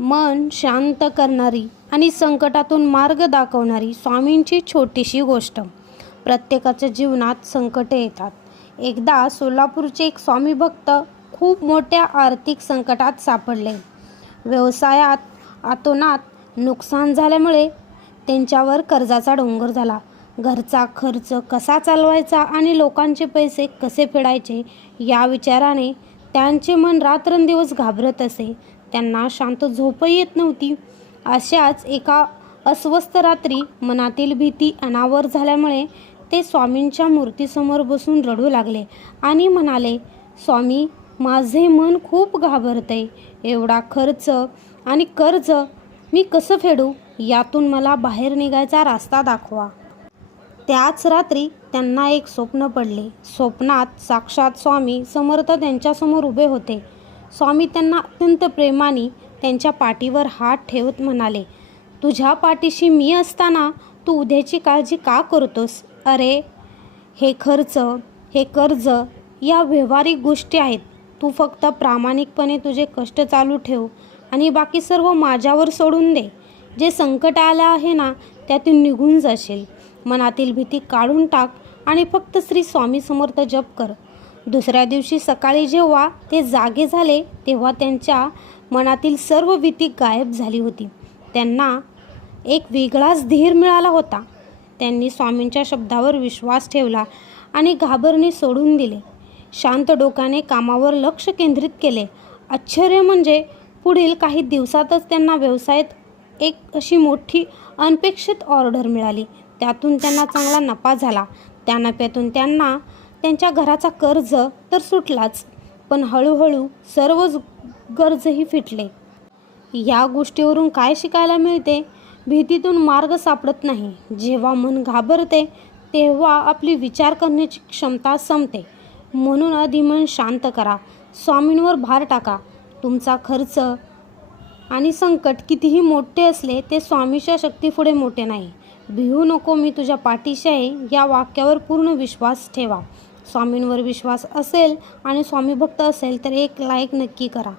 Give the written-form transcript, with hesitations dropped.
मन शांत करणारी आणि संकटातून मार्ग दाखवणारी स्वामींची छोटीशी गोष्ट. प्रत्येकाच्या जीवनात संकटे येतात. एकदा सोलापूरचे एक स्वामी भक्त खूप मोठ्या आर्थिक संकटात सापडले. व्यवसायात अतोनात नुकसान झाल्यामुळे त्यांच्यावर कर्जाचा डोंगर झाला. घरचा खर्च कसा चालवायचा आणि लोकांचे पैसे कसे फेडायचे या विचाराने त्यांचे मन रात्रंदिवस घाबरत असे. त्यांना शांत झोपही येत नव्हती. अशाच एका अस्वस्थ रात्री मनातील भीती अनावर झाल्यामुळे ते स्वामींच्या मूर्तीसमोर बसून रडू लागले आणि म्हणाले, स्वामी, माझे मन खूप घाबरते. एवढा खर्च आणि कर्ज मी कसं फेडू? यातून मला बाहेर निघायचा रस्ता दाखवा. त्याच रात्री त्यांना एक स्वप्न पडले. स्वप्नात साक्षात स्वामी समर्थ त्यांच्यासमोर उभे होते. स्वामी त्यांना अत्यंत प्रेमाने त्यांच्या पाठीवर हात ठेवत म्हणाले, तुझ्या पाठीशी मी असताना तू उद्याची काळजी का करतोस? अरे, हे खर्च, हे कर्ज या व्यावहारिक गोष्टी आहेत. तू फक्त प्रामाणिकपणे तुझे कष्ट चालू ठेव आणि बाकी सर्व माझ्यावर सोडून दे. जे संकट आलं आहे ना, त्यातून निघून जाशील. मनातील भीती काढून टाक आणि फक्त श्री स्वामी समर्थ जप कर. दुसऱ्या दिवशी सकाळी जेव्हा ते जागे झाले तेव्हा त्यांच्या मनातील सर्व भीती गायब झाली होती. त्यांना एक वेगळाच धीर मिळाला होता. त्यांनी स्वामींच्या शब्दावर विश्वास ठेवला आणि घाबरणे सोडून दिले. शांत डोक्याने कामावर लक्ष केंद्रित केले. आश्चर्य म्हणजे पुढील काही दिवसातच त्यांना व्यवसायात एक अशी मोठी अनपेक्षित ऑर्डर मिळाली. त्यातून त्यांना चांगला नफा झाला. त्या नफ्यातून त्यांना त्यांच्या घराचा कर्ज तर सुटलाच, पण हळूहळू सर्वच कर्जही फिटले. या गोष्टीवरून काय शिकायला मिळते? भीतीतून मार्ग सापडत नाही. जेव्हा मन घाबरते तेव्हा आपली विचार करण्याची क्षमता संपते. म्हणून आधी मन शांत करा. स्वामींवर भार टाका. तुमचा खर्च आणि संकट कितीही मोठे असले ते स्वामीच्या शक्तीपुढे मोठे नाही. भिवू नको, मी तुझ्या पाठीशी आहे या वाक्यावर पूर्ण विश्वास ठेवा. स्वामींवर विश्वास असेल आणि स्वामी भक्त असेल तर एक लाईक नक्की करा.